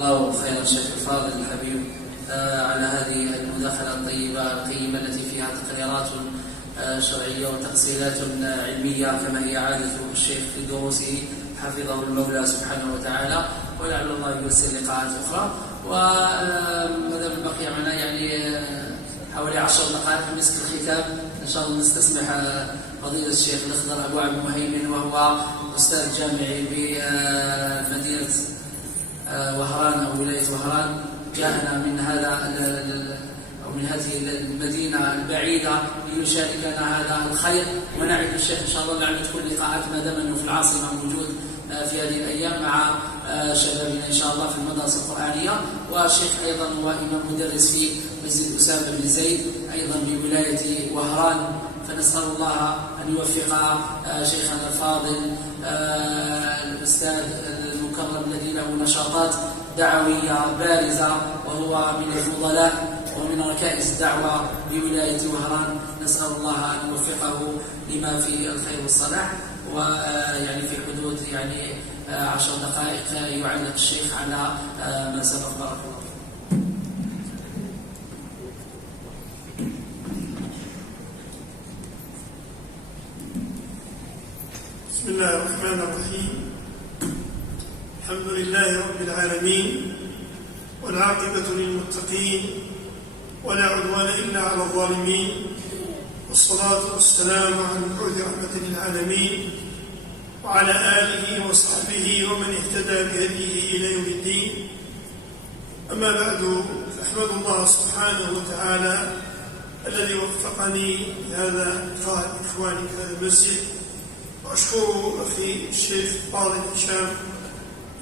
الله خيرا الشيخ الفاضل الحبيب على هذه المداخلة الطيبة القيمة التي فيها تقريرات شرعية وتفصيلات علمية كما هي عادة الشيخ في دروسه حفظه المولى سبحانه وتعالى، ولعل الله يوسر لقاءات أخرى. وما دام بقي معنا يعني حوالي 10 دقائق مسك الختام، إن شاء الله نستسمح فضيلة الشيخ الأخضر أبو عبد المهيمن، وهو أستاذ جامعي بمدينة وهران أو ولاية وهران، جاءنا من هذه المدينة البعيدة ليشاركنا هذا الخير، ونعد الشيخ إن شاء الله نعمل كل لقاءات ما دام أنه في العاصمة موجود في هذه الأيام مع شبابنا إن شاء الله في المدارس القرآنية. والشيخ أيضا هو إمام مدرس في مسجد أسامة بن زيد أيضا بولاية وهران، فنسأل الله أن يوفق شيخنا الفاضل الأستاذ المكرم الذي له نشاطات دعوية بارزة، وهو من الفضلاء ومن ركائز الدعوة بولاية وهران. نسأل الله أن يوفقه لما في الخير والصلاح. ويعني في حدود 10 دقائق يعلق الشيخ على ما سبق. بارك الله. بسم الله الرحمن الرحيم. الحمد لله رب العالمين، والعاقبة للمتقين، ولا عدوان إلا على الظالمين، والصلاة والسلام على المبعوث رحمة للعالمين وعلى آله وصحبه ومن اهتدى بهديه إلى يوم الدين. أما بعد، فأحمد الله سبحانه وتعالى الذي وفقني لهذا اللقاء إخواني في هذا المسجد، وأشكر أخي الشيخ فاضل هشام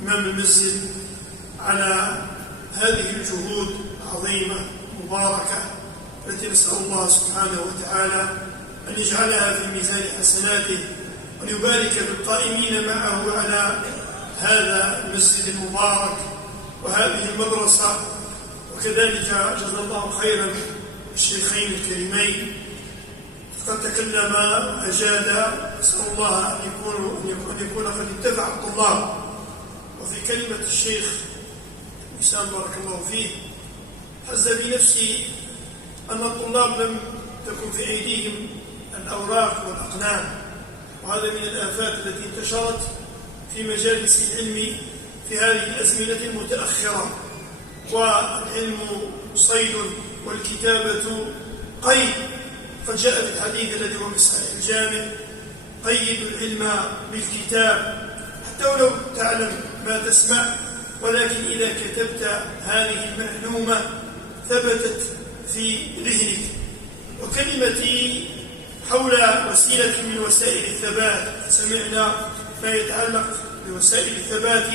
إمام المسجد على هذه الجهود العظيمة المباركة التي نسأل الله سبحانه وتعالى أن يجعلها في ميزان حسناته، وأن يبارك بالقائمين معه على هذا المسجد المبارك وهذه المدرسة. وكذلك جزا الله خيرا الشيخين الكريمين، فقد تكلم وأجاد، نسأل الله أن يكون قد انتفع الطلاب. وفي كلمة الشيخ وسام بارك الله فيه، حز بنفسي أن الطلاب لم تكن في أيديهم الأوراق والأقلام، وهذا من الآفات التي انتشرت في مجالس العلم في هذه الأزمنة المتأخرة. والعلم صيد والكتابة قيد، قد جاء في الحديث الذي هو في صحيح الجامع: قيد العلم بالكتاب حتى ولو تعلم ما تسمع، ولكن إذا كتبت هذه المعلومة ثبتت في ذهنك. وكلمتي حول وسيلة من وسائل الثبات، سمعنا ما يتعلق بوسائل الثبات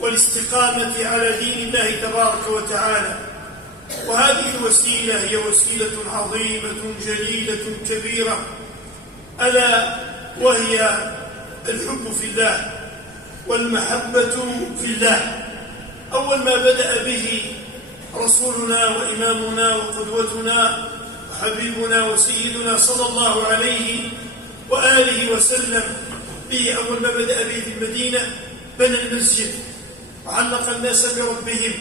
والاستقامة على دين الله تبارك وتعالى. وهذه الوسيلة هي وسيلة عظيمة جليلة كبيرة، ألا وهي الحب في الله والمحبة في الله. أول ما بدأ به رسولنا وإمامنا وقدوتنا وحبيبنا وسيدنا صلى الله عليه وآله وسلم به، أول ما بدأ به في المدينة بنى المسجد وعلق الناس بربهم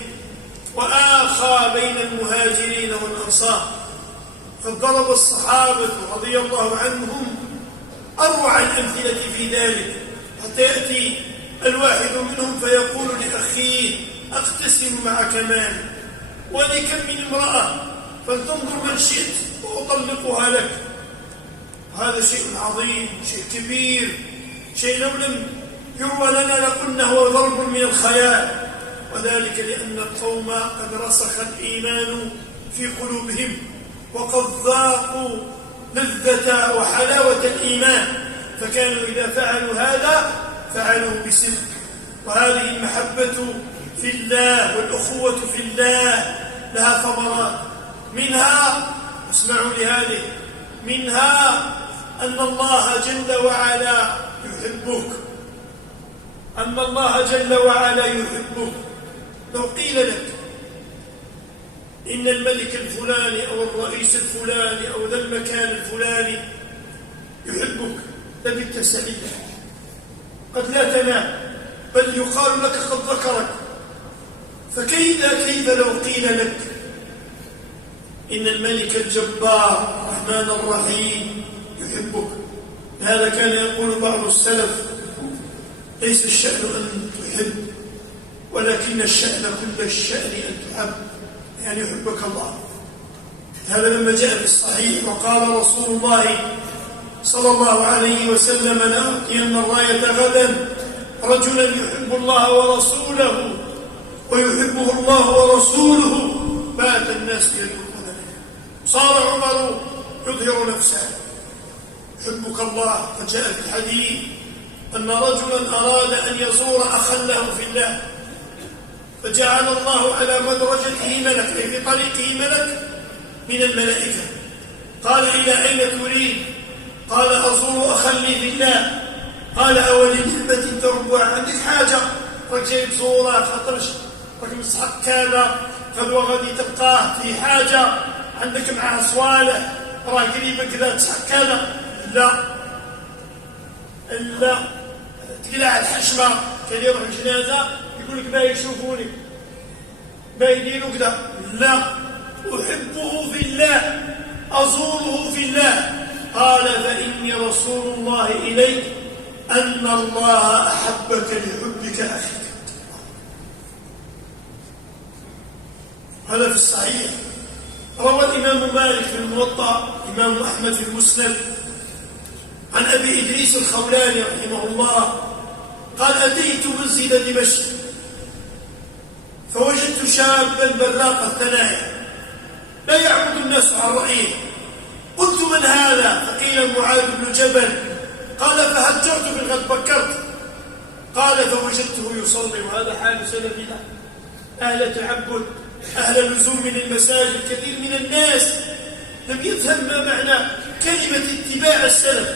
وآخى بين المهاجرين والأنصار. فضرب الصحابة رضي الله عنهم أروع الأمثلة في ذلك، حتى يأتي الواحد منهم فيقول لأخيه: أقتسم معك مالي، ولكم من امرأة فلتنظر من شئت وأطلقها لك. هذا شيء عظيم، شيء كبير، شيء لو لم يروى لنا لقلنا هو ضرب من الخيال. وذلك لأن القوم قد رسخ الإيمان في قلوبهم، وقد ذاقوا لذة وحلاوة الإيمان، فكانوا إذا فعلوا هذا فعلوا بصدق. وهذه المحبة في الله والأخوة في الله لها ثمرات، منها، اسمعوا لهذه، منها أن الله جل وعلا يحبك، أن الله جل وعلا يحبك. لو قيل لك إن الملك الفلاني أو الرئيس الفلاني أو ذا المكان الفلاني يحبك لبثت سعيدا، قد لا تنام، بل يقال لك قد ذكرك، فكيف لو قيل لك إن الملك الجبار الرحمن الرحيم يحبك؟ هذا كان يقول بعض السلف: ليس الشأن أن تحب، ولكن الشأن كل الشأن أن تحب، يعني يحبك الله. هذا لما جاء في الصحيح وقال رسول الله صلى الله عليه وسلم: لأعطين الراية غدا رجلا يحب الله ورسوله ويحبه الله ورسوله، بات الناس يدعون له. صار عمر يظهر نفسه: يحبك الله. فجاء في الحديث أن رجلا أراد أن يزور أخا له في الله، فجعل الله على مدرجته ملك، أي في طريقه ملك من الملائكة. قال: إلى أين تريد؟ قال: أزور أخا لي في الله. قال: أولي نعمة تربع، عندك حاجة رجل تزوره خاطرش راك مستحق كذا، غدوة غادي تلقاه في حاجة، عندك معاه صوالح، راه قريبك كذا تسحق كذا. لا تقلع الحشمة، كان يروح الجنازة يقول لك باغي يشوفوني، باغي يديروا كذا. لا، أحبه في الله، أزوره في الله. قال: فإني رسول الله إليك أن الله أحبك لحبك أخيك. هذا في الصحيح. روى الإمام مالك في الموطأ، الإمام أحمد في المسند، عن أبي إدريس الخولاني رحمه الله قال: أتيت مسجد دمشق فوجدت شابا براق الثنايا لا يعبد الناس عن رأيه. قلت: من هذا؟ فقيل: معاذ بن جبل. قال: فهجرت في الغد، بكرت. قال: فوجدته يصلي. وهذا حال سلفنا، أهل تعبد، أهل لزوم من المساجد. كثير من الناس لم يفهم ما معنى كلمة اتباع السلف.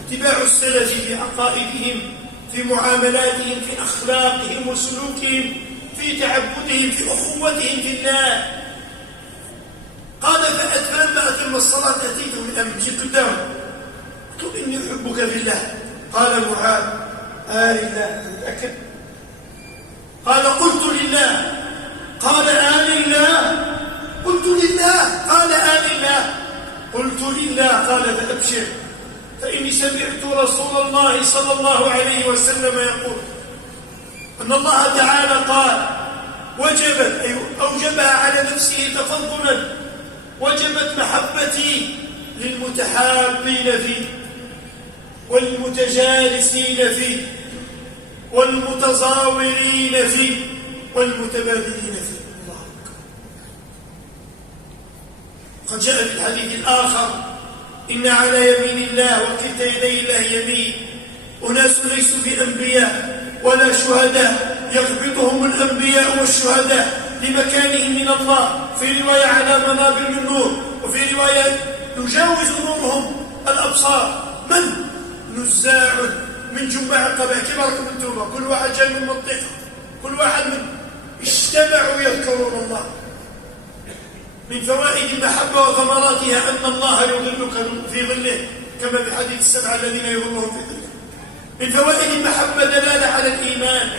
اتباع السلف في عقائدهم، في معاملاتهم، في أخلاقهم وسلوكهم، في تعبدهم، في أخوتهم في الله. قال: فلما أتم الصلاة أتيته من أمر، جئت قدامه قلت: إني أحبك في الله. قال: معاذ، لله، متأكد؟ قال: قلت لله. قال: لله؟ قلت لله. قال: لله؟ قلت لله. قال: فأبشر، فإني سمعت رسول الله صلى الله عليه وسلم يقول أن الله تعالى قال: وجبت، أي أوجبها على نفسه تفضلا، وجبت محبتي للمتحابين فيه والمتجالسين فيه والمتزاورين فيه والمتبادلين فيه. الله أكبر. قد جاء في الحديث الآخر: إن على يمين الله وكلتا يدي الله يمين، أناس ليسوا بأنبياء ولا شهداء يغبطهم الأنبياء والشهداء لمكانهم من الله، في رواية على منابر من نور، وفي رواية يجاوز نورهم الأبصار. من؟ نزاع من جماع القبائل، كما راكم انتم، كل واحد جاي من منطقة، كل واحد من اجتمعوا يذكرون الله. من فوائد المحبة وثمراتها أن الله يظلك في ظله، كما في حديث السبعة الذين يظلهم في ظله. من فوائد المحبة دلالة على الإيمان.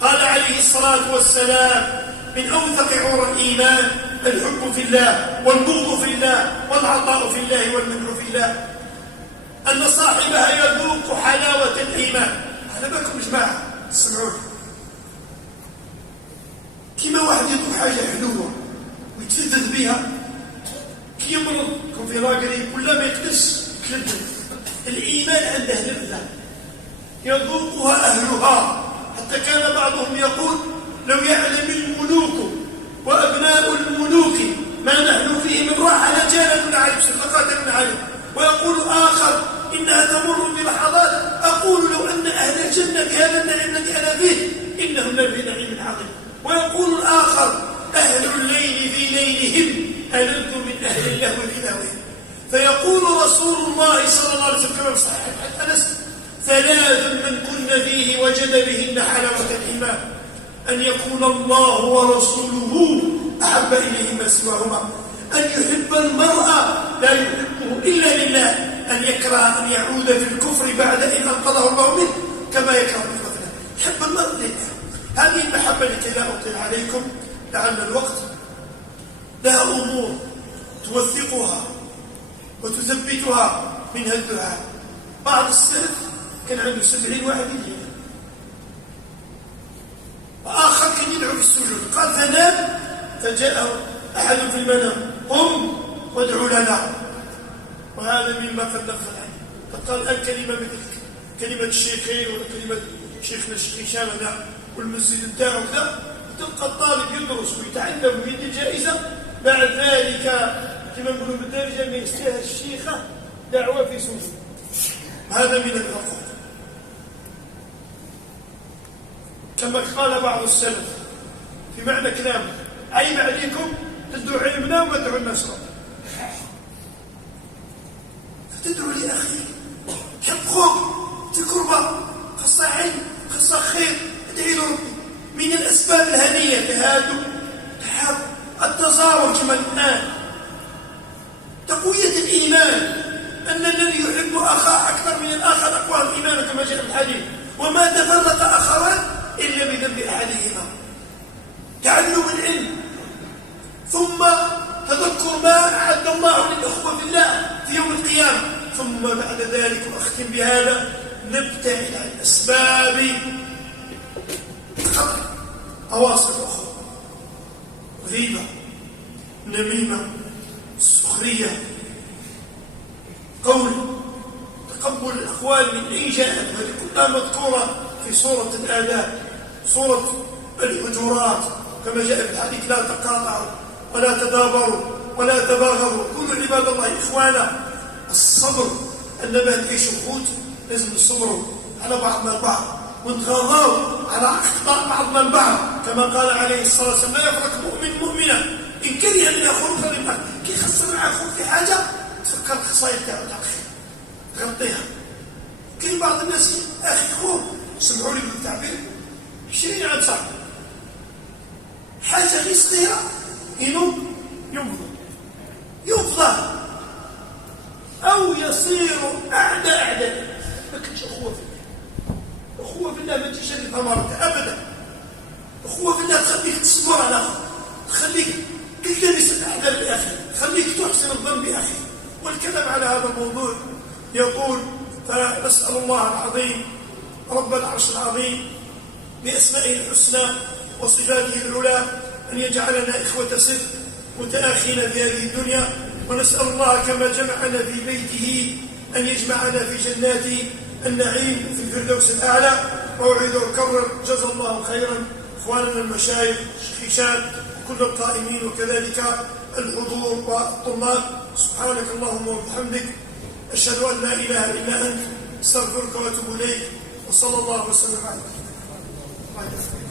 قال عليه الصلاة والسلام: من أوثق عور الإيمان الحب في الله والبغض في الله والعطاء في الله والمنع في الله، أن صاحبها يذوق حلاوة الإيمان. أنا بكم جماعة تسمعون، كما واحد يذوق حاجة حلوة ويتلذذ بها، كي يمرض يكون في راقري كل ما يقدس يتلذذ. الإيمان عنده لذة يذوقها أهلها، حتى كان بعضهم يقول: لو يعلم الملوك وأبناء الملوك ما نحن فيه من راحة لجالدوا عليه، لقاتلوا عليه. ويقول آخر: إنها تمر بلحظات أقول لو أن أهل الجنة بهذا النعيم الذي أنا فيه إنهم لفي نعيم عظيم. ويقول الآخر: أهل الليل في ليلهم ألذ من أهل اللهو في لهوهم. فيقول رسول الله صلى الله عليه وسلم كما في صحيح أنس: ثلاث من كن فيه وجد بهن حلاوة الإيمان: أن يكون الله ورسوله أحب إليه ما سواهما، أن يحب المرء لا يحبه إلا لله، أن يكره أن يعود في الكفر بعد إن أنقذه الله منه كما يكره القتل. يحب المرء لله. هذه المحبة لكي لا أطيل عليكم لعل الوقت لها أمور توثقها وتثبتها منها الدعاء. بعض السلف كان عنده 70 واحد يجي، وآخر كان يدعو في السجود، قال فنام فجاءه أحد في المنام قم وادعو لنا، وهذا مما قد دخل عليه. فقال الكلمة مثل كلمة الشيخين ولا كلمة شيخنا الشيخ هشامنا والمسجد بتاعه كذا، تلقى الطالب يدرس ويتعلم ويدي جائزة، بعد ذلك كما نقولوا بالدرجة ما يستاهل الشيخة دعوة في سجود. هذا من العقوق. كما قال بعض السلف في معنى كلامه: عيب عليكم تدعوا علمنا وما تدعوا الناس ربنا. فتدعو لأخيك حب خوك تكربة خاصة علم خاصة خير، ادعي له ربي. من الأسباب الهنية تهادم تحب التزاور كما الآن، تقوية الإيمان، أن الذي يحب أخاه أكثر من الآخر أقوى الإيمان كما جاء في الحديث. وما تفرق أخوان إلا بذنب أحدهما. تعلم العلم، ثم تذكر ما أعد الله للأخوة في الله في يوم القيامة، ثم بعد ذلك وأختم بهذا نبتعد عن أسباب الخطر، تواصل الأخوة، غيبة، نميمة، سخرية، قول، تقبل الأقوال من أي جانب. هذه كلها مذكورة في سورة الآداب، سورة الحجرات، كما جاء في الحديث: لا تقاطعوا ولا تدابروا ولا تباغضوا كونوا عباد الله إخوانا. الصبر، عندما تعيش الخوت لازم نصبروا على بعضنا البعض ونتغاضوا على أخطاء بعضنا البعض، كما قال عليه الصلاة والسلام: لا يفرق مؤمن مؤمنا إن كره أن يخون فليقل. كي خسر مع أخوك في حاجة تفكر الخصائص تاعو تاع أخي غطيها. كاين بعض الناس أخي خوه، سمعوا لي بالتعبير، 20 عام صاحبي، حاجة غير صغيرة يفضل أو يصير أعداء. ما كنتش أخوة في الله. أخوة في الله ما تجيش لثمرتها أبدا. أخوة في الله تخليك تصبر على أخوك، تخليك تلتمس الأعداء لأخي، تخليك تحسن الظن بأخي. والكلام على هذا الموضوع يقول: فنسأل الله العظيم رب العرش العظيم بأسمائه الحسنى وصفاته العلى أن يجعلنا إخوة صدق متآخين في هذه الدنيا، ونسأل الله كما جمعنا في بيته أن يجمعنا في جنات النعيم في الفردوس الأعلى. وأعيد أكرر: جزا الله خيرا إخواننا المشايخ الشيخ هشام وكل القائمين وكذلك الحضور والطلاب. سبحانك اللهم وبحمدك، أشهد أن لا إله إلا أنت، استغفرك وأتوب إليك، وصلى الله وسلم على محمد.